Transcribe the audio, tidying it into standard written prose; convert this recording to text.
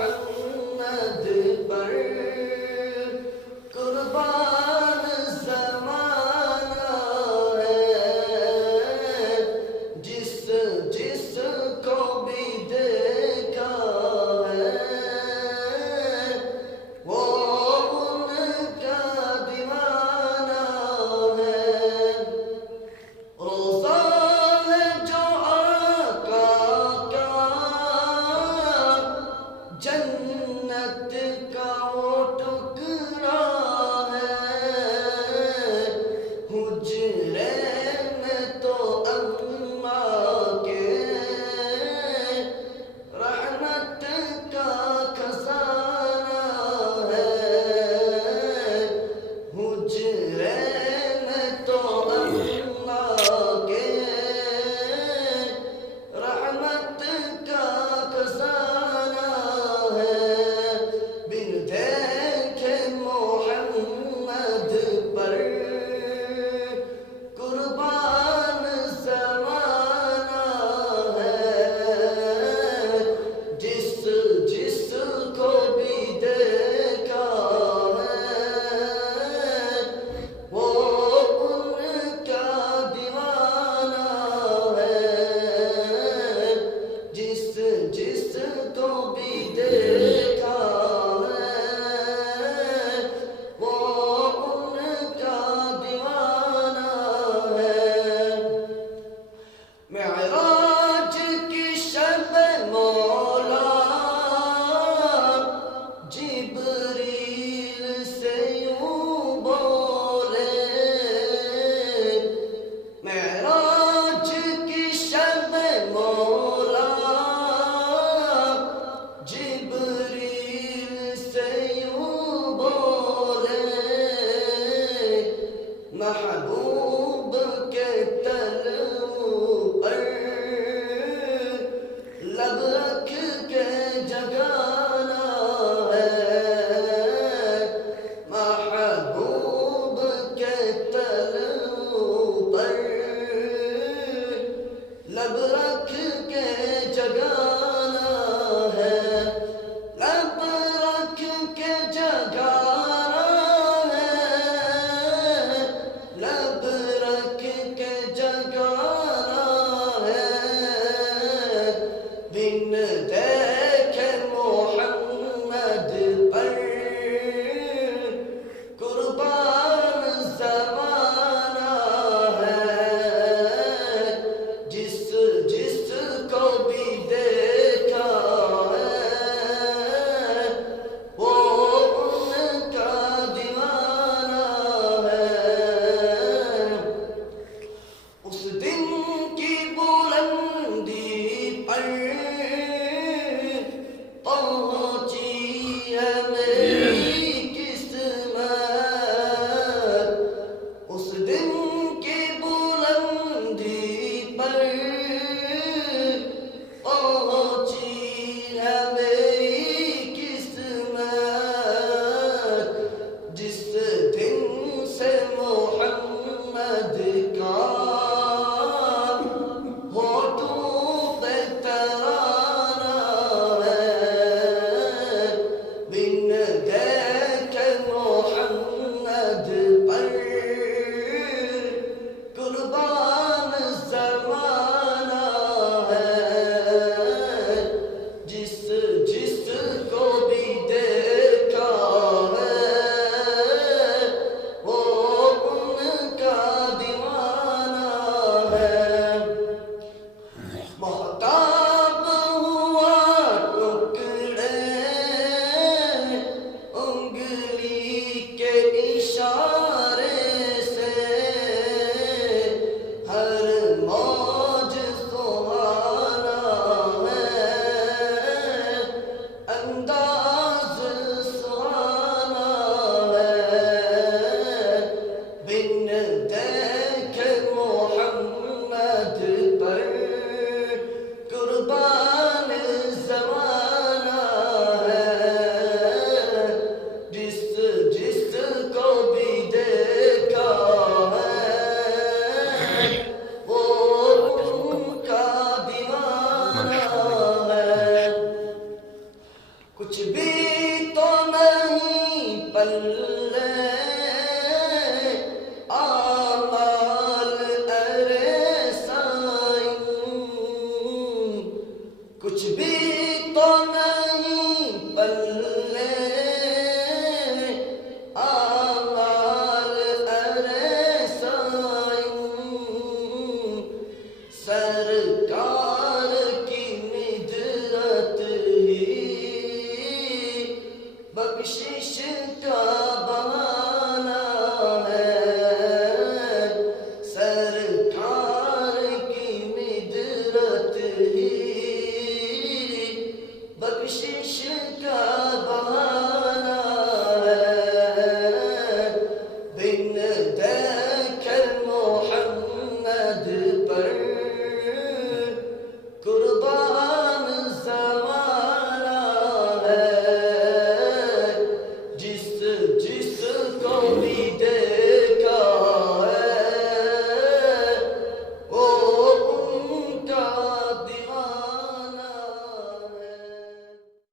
محمد پر قربان زمانہ ہے، جس جس کو بھی دیکھا ہے وہ ان کا دیوانہ ہے۔ روزہ ہے جو آقا کا جنت کا وہ ٹکڑا ہے، حجرے میں تو اماں کے رحمت کا خزانہ ہے، حجرے میں تو اماں کے رحمت کا خزانہ ہے۔ بن دیکھے محمد پر قربان زمانہ ہے، جس جس کو بھی دیکھا ہے وہ ان کا دیوانہ ہے، جس جس کو بھی دیکھا ہے وہ ان کا دیوانہ ہے۔ معراج کی شب مولا جبریل سے یوں بولے، معراج کی شب مولا جبریل سے یوں بولے، محبوب کے تلو پر لب رکھ کے جگانا ہے، محبوب کے تلو پر لب رکھ کے جگانا ہے، لب رکھ کے جگانا ہے، لب رکھ کے جگانا ہے۔ بن دیکھے محمد پر قربان زمانہ ہے، جس جس کو بھی دیکھا ہے وہ ان کا دیوانہ ہے۔ اس دن کی بلندی پر کچھ بھی